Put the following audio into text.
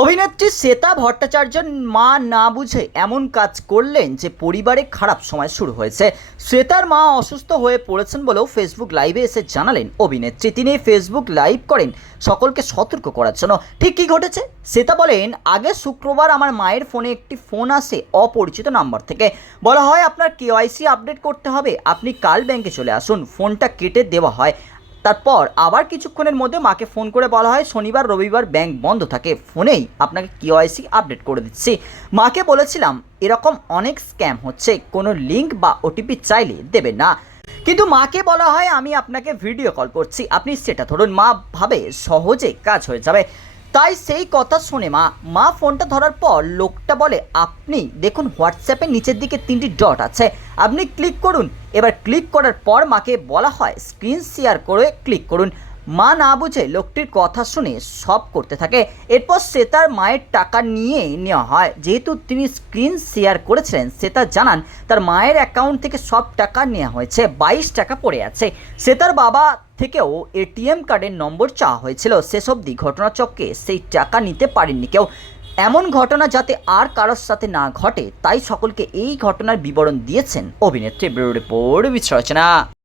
অভিনেত্রী শ্বেতা ভট্টাচার্যের মা না বুঝে এমন কাজ করলেন যে পরিবারে খারাপ সময় শুরু হয়েছে। শ্বেতার মা অসুস্থ হয়ে পড়েছেন বলেও ফেসবুক লাইভে এসে জানালেন অভিনেত্রী। তিনি ফেসবুক লাইভ করেন সকলকে সতর্ক করার জন্য। ঠিক কী ঘটেছে? শ্বেতা বলেন, আগে শুক্রবার আমার মায়ের ফোনে একটি ফোন আসে অপরিচিত নাম্বার থেকে। বলা হয়, আপনার কেওয়াইসি আপডেট করতে হবে। আপনি কাল ব্যাংকে চলে আসুন। ফোনটা কেটে দেওয়া হয়। তারপর আবার কিছুক্ষণের মধ্যে মাকে ফোন করে বলা হয়, শনিবার, রবিবার ব্যাংক বন্ধ থাকে। ফোনেই আপনাকে কেওয়াইসি আপডেট করে দিচ্ছি। মাকে বলেছিলাম, এরকম অনেক স্ক্যাম হচ্ছে। কোনো লিঙ্ক বা ওটিপি চাইলে দেবে না। কিন্তু মাকে বলা হয়, আমি আপনাকে ভিডিও কল করছি। আপনি সেটা ধরুন, মা ভাবে সহজে কাজ হয়ে যাবে। তাই সেই কথা শুনে মা মা ফোনটা ধরার পর লোকটা বলে, আপনি দেখুন হোয়াটসঅ্যাপের নিচের দিকে তিনটি ডট আছে। আপনি ক্লিক করুন। এবার ক্লিক করার পর মাকে বলা হয়, স্ক্রিন শেয়ার করে ক্লিক করুন। মা না বুঝে লোকটির কথা শুনে সব করতে থাকে। এরপর সে তার মায়ের টাকা নিয়ে নেওয়া হয়। যেহেতু তিনি স্ক্রিন শেয়ার করেছিলেন সে তার জানান তার মায়ের অ্যাকাউন্ট থেকে সব টাকা নেওয়া হয়েছে, বাইশ টাকা পড়ে আছে। সে তার বাবা থেকেও এটিএম কার্ডের নম্বর চাওয়া হয়েছিল। দি ঘটনাচক্রে সেই টাকা নিতে পারেননি কেউ। এমন ঘটনা যাতে আর কারোর সাথে না ঘটে, তাই সকলকে এই ঘটনার বিবরণ দিয়েছেন অভিনেত্রী। Bureau report বিশ্লেষণা